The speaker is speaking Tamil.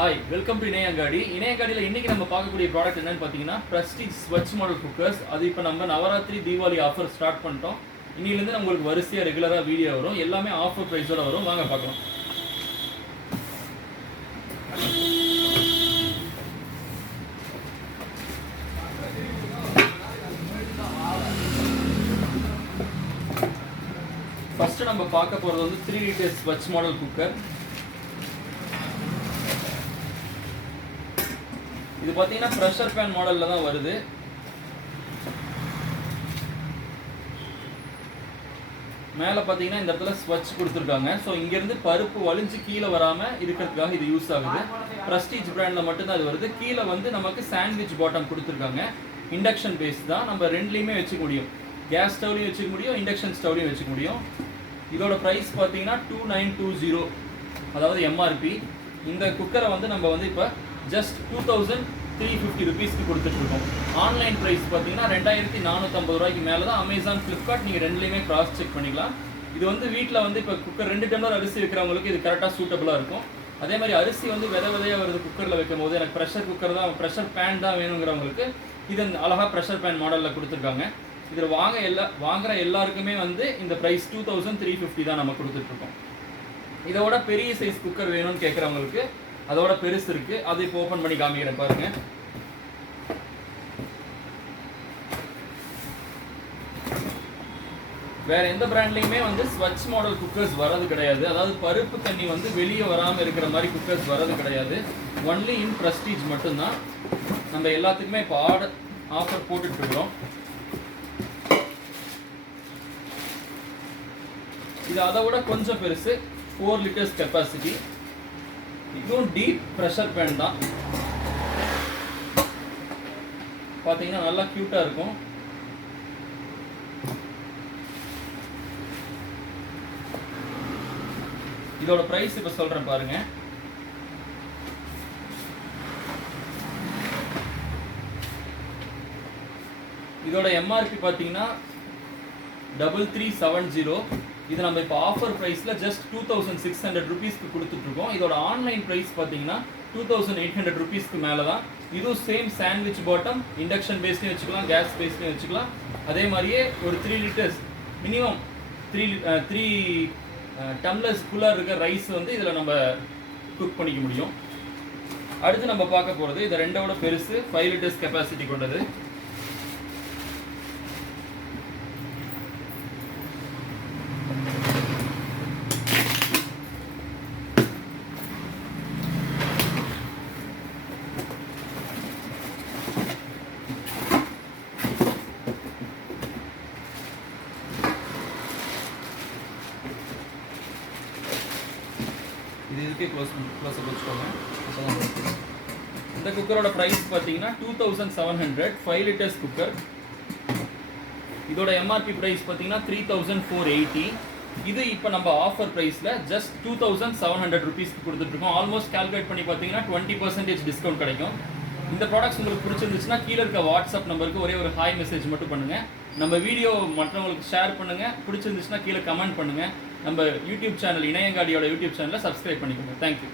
Hi, welcome to இணையங்காடி. இணையங்காடியில் இன்னைக்கு நம்ம பார்க்கக்கூடிய ப்ராடக்ட் என்னன்னு பார்த்தீங்கன்னா பிரஸ்டீஜ் ஸ்வட்ச் மாடல் குக்கர்ஸ். அது இப்போ நம்ம நவராத்திரி தீபாவளி ஆஃபர் ஸ்டார்ட் பண்ணிட்டோம். இன்னிலிருந்து நம்மளுக்கு வரிசையாக ரெகுலராக வீடியோ வரும். எல்லாமே ஆஃபர் ப்ரைஸோட வரும். வாங்க பார்க்கலாம். ஃபர்ஸ்ட் நம்ம பார்க்க போகிறது வந்து 3 லிட்டர் ஸ்வட்ச் மாடல் குக்கர். இது பார்த்தீங்கன்னா ப்ரெஷர் பேன் மாடலில் தான் வருது. மேலே பார்த்தீங்கன்னா இந்த இடத்துல ஸ்வட்ச் கொடுத்துருக்காங்க. ஸோ இங்கேருந்து பருப்பு வலிஞ்சு கீழே வராமல் இருக்கிறதுக்காக இது யூஸ் ஆகுது. ப்ரெஸ்டீஜ் பிராண்டில் மட்டும்தான் அது வருது. கீழே வந்து நமக்கு சாண்ட்விச் பாட்டம் கொடுத்துருக்காங்க. இண்டக்ஷன் பேஸ் தான், நம்ம ரெண்டுலேயுமே வச்சுக்க முடியும். கேஸ் ஸ்டவ்லையும் வச்சுக்க முடியும், இண்டக்ஷன் ஸ்டவ்லையும் வச்சுக்க முடியும். இதோட ப்ரைஸ் பார்த்தீங்கன்னா 2920, அதாவது எம்ஆர்பி. இந்த குக்கரை வந்து நம்ம வந்து இப்போ ஜஸ்ட் 2350 ருபீஸ்க்கு கொடுத்துட்ருக்கோம். ஆன்லைன் ப்ரைஸ் பார்த்தீங்கன்னா 2450 ரூபாய்க்கு மேலே தான். அமேசான், ஃப்ளிப்கார்ட் நீங்கள் ரெண்டுலேயுமே கிராஸ் செக் பண்ணிக்கலாம். இது வந்து வீட்டில் வந்து இப்போ குக்கர் 2 டம்ளர் அரிசி வைக்கிறவங்களுக்கு இது கரெக்டாக சூட்டபுளாக இருக்கும். அதே மாதிரி அரிசி வந்து விதையாக வருது குக்கரில் வைக்கும் போது, எனக்கு ப்ரெஷர் குக்கர் தான், ப்ரெஷர் பேன் தான் வேணுங்கிறவங்களுக்கு இது அழகாக ப்ரெஷர் பேன் மாடலில் கொடுத்துருக்காங்க. இதில் வாங்குகிற எல்லாருக்குமே வந்து இந்த ப்ரைஸ் 2350 தான் நம்ம கொடுத்துட்ருக்கோம். இதோட பெரிய சைஸ் குக்கர் வேணும்னு கேட்குறவங்களுக்கு அதோட பெருசு இருக்கு. அதை இப்போ ஓப்பன் பண்ணி காமிக்கிறேன் பாருங்க. வேற எந்த பிராண்ட்லயுமே வந்து ஸ்வட்ச் மாடல் குக்கர்ஸ் வரது கிடையாது. அதாவது பருப்பு தண்ணி வந்து வெளியே வராமல் இருக்கிற மாதிரி குக்கர்ஸ் வரது கிடையாது. ஒன்லி இன் பிரஸ்டீஜ் மட்டும்தான். நம்ம எல்லாத்துக்குமே இப்போ ஆஃபர் போட்டுட்டு இருக்கிறோம். இது அதை விட கொஞ்சம் பெருசு, 4 லிட்டர்ஸ் கெப்பாசிட்டி. இதுவும் டீப் ப்ரெஷர் பேன் தான். பார்த்தீங்கன்னா நல்லா க்யூட்டாக இருக்கும். இதோட ப்ரைஸ் இப்போ சொல்கிறேன் பாருங்க. இதோட எம்ஆர்பி பார்த்தீங்கன்னா 3370. இது நம்ம இப்போ ஆஃபர் ப்ரைஸில் ஜஸ்ட் 2600 ருபீஸ்க்கு கொடுத்துட்ருக்கோம். இதோட ஆன்லைன் ப்ரைஸ் பார்த்தீங்கன்னா 2800 ருபீஸ்க்கு மேலே தான். இதுவும் சேம் சாண்ட்விச் பாட்டம், இண்டக்ஷன் பேஸ்லேயும் வச்சுக்கலாம், கேஸ் பேஸ்லேயும் வச்சுக்கலாம். அதே மாதிரியே ஒரு 3 லிட்டர்ஸ் மினிமம் 3 டம்ளர்ஸ்க்குள்ளே இருக்க ரைஸ் வந்து இதில் நம்ம குக் பண்ணிக்க முடியும். அடுத்து நம்ம பார்க்க போகிறது இதை ரெண்டோட பெருசு, 5 லிட்டர்ஸ் கெப்பாசிட்டி கொண்டது. இதுக்கே க்ளோஸ் வச்சுக்கோங்க. இந்த குக்கரோட ப்ரைஸ் பார்த்தீங்கன்னா 2700, 5 லிட்டர்ஸ் குக்கர். இதோட எம்ஆர்பி ப்ரைஸ் பார்த்தீங்கன்னா 3480. இது இப்போ நம்ம ஆஃபர் ப்ரைஸில் ஜஸ்ட் 2700 ருபீஸ்க்கு கொடுத்துட்ருக்கோம். ஆல்மோஸ்ட் கால்குலேட் பண்ணி பார்த்தீங்கன்னா 20% டிஸ்கவுண்ட் கிடைக்கும். இந்த ப்ராடக்ட்ஸ் உங்களுக்கு பிடிச்சிருந்துச்சுன்னா கீழே இருக்க வாட்ஸ்அப் நம்பருக்கு ஒரே ஒரு ஹாய் மெசேஜ் மட்டும் பண்ணுங்கள். நம்ம வீடியோ மற்றவங்களுக்கு ஷேர் பண்ணுங்கள். பிடிச்சிருந்துச்சுன்னா கீழே கமெண்ட் பண்ணுங்கள். நம்ம யூடியூப் சேனல் இணையங்காடியோட யூடியூப் சேனலை சப்ஸ்கிரைப் பண்ணிக்கோங்க. தேங்க்யூ.